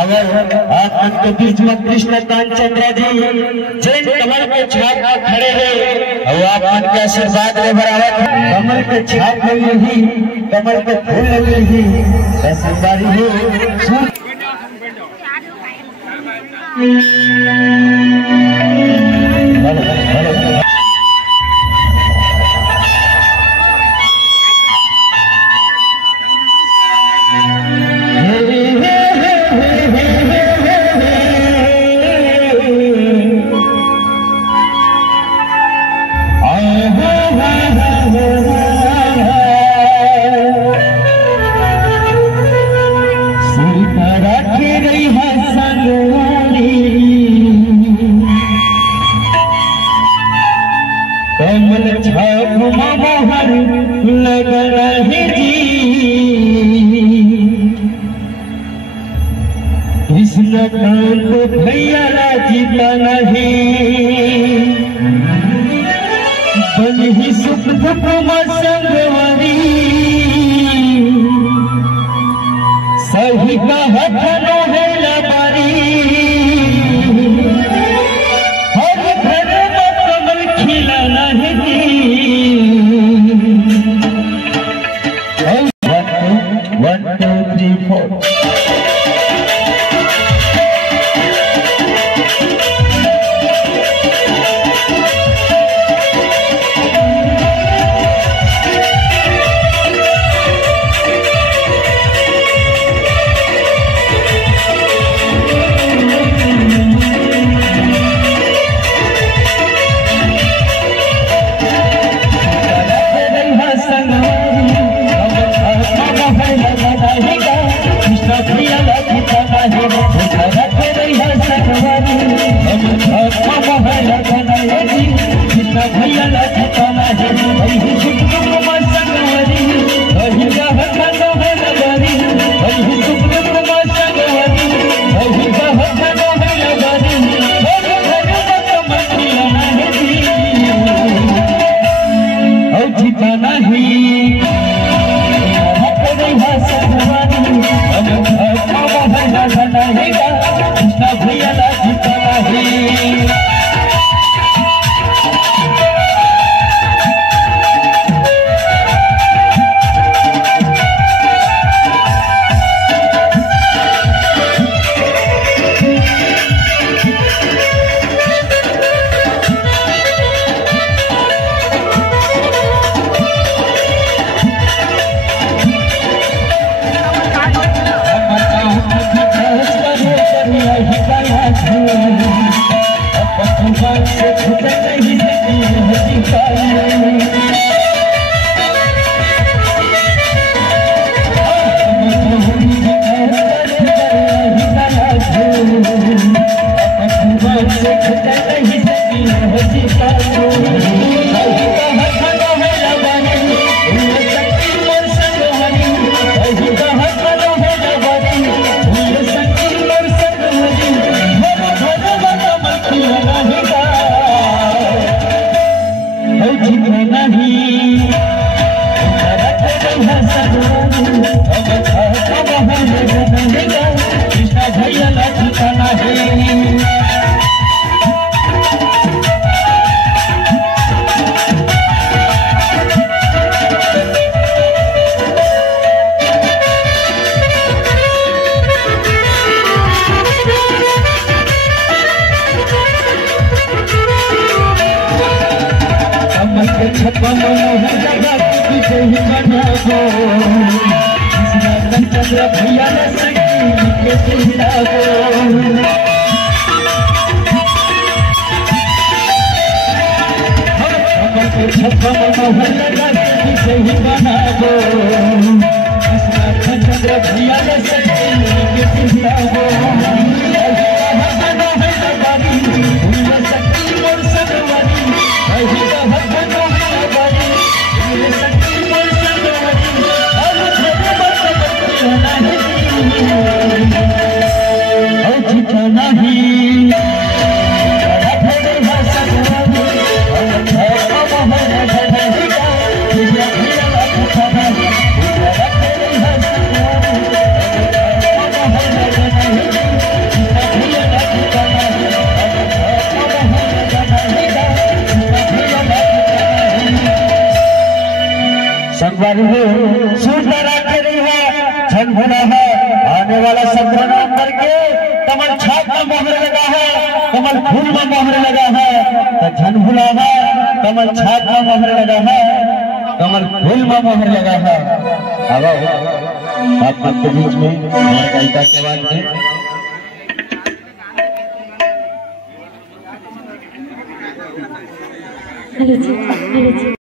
आपके बीच में कृष्ण कांचंद्र जी जैन कमल के छाप में खड़े हैं और आप उनके आशीर्वाद में बराबर कमल के छाप में ही कमल के फूल लगे ही आशीर्वाद ही कृष्णकांत भैया जीता नहीं बन ही सुख दुख संगवरी सही का हथनो है लबारी हर घर में कमल खिला नहीं One, two, three, four. बारी में सूचना रखे रही है छन भुना है आने वाला 17 नवंबर के कमल छाप का मोहर लगा है, कमल फूल में मोहर लगा है, छन भुना है कमल छाप का मोहर लगा है, कमल फूल में मोहर लगा है। अब आप आपके बीच में गायिका के आवाज में